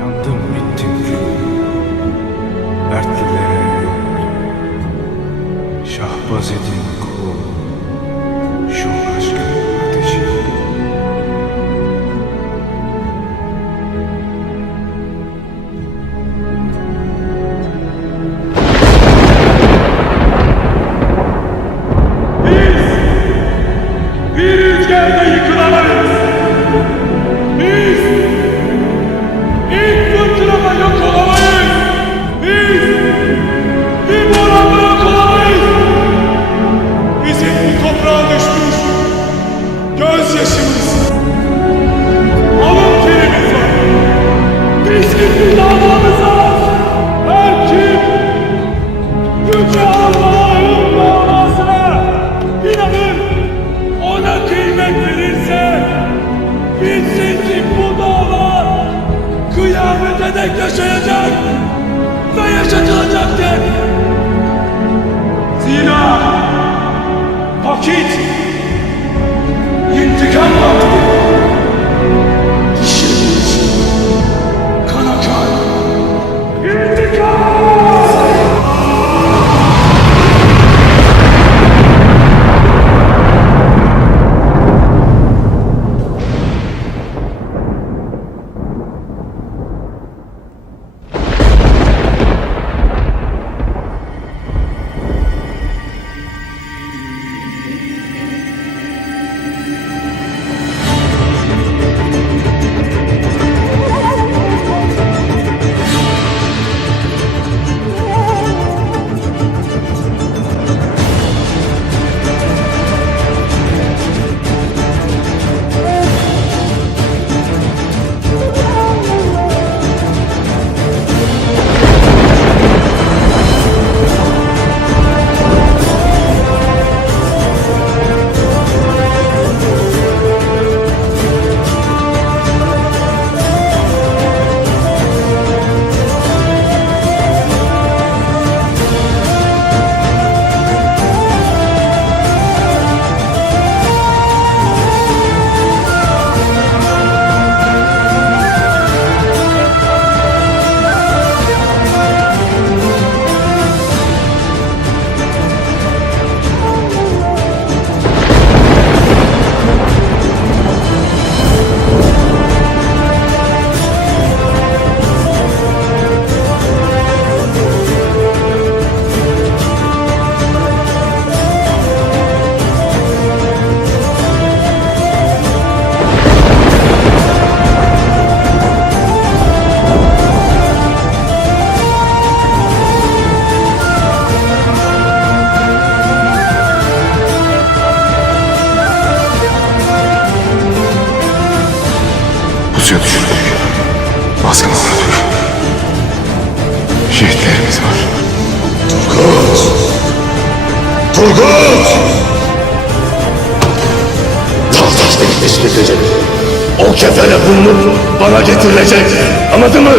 Yandım bittim gül, dertlilere şahbaz edin kul, şu aşkın ateşi. Bir rüzgarda yıkılamayız. Biz ilk fırtınada yok olamayız. Biz bir boranla yok olamayız. Bizim bu toprağa düşmüş gözyaşımız, alın terimiz var. Bizim bir davamız var. Her kim Yüce Allah'ın davasına inanır, ona kıymet verirse, bilsin ki bu dava kıyamete dek yaşayacak ve yaşatılacaktır. Zira vakit intikam vakti. Dişimiz kan akar. İntikam! Pusuya düşürdük, baskın uğradık. Şehitlerimiz var. Turgut! Turgut! Tahtas beni tespit edecek. O kefene bulunup bana getirilecek. Anladın mı?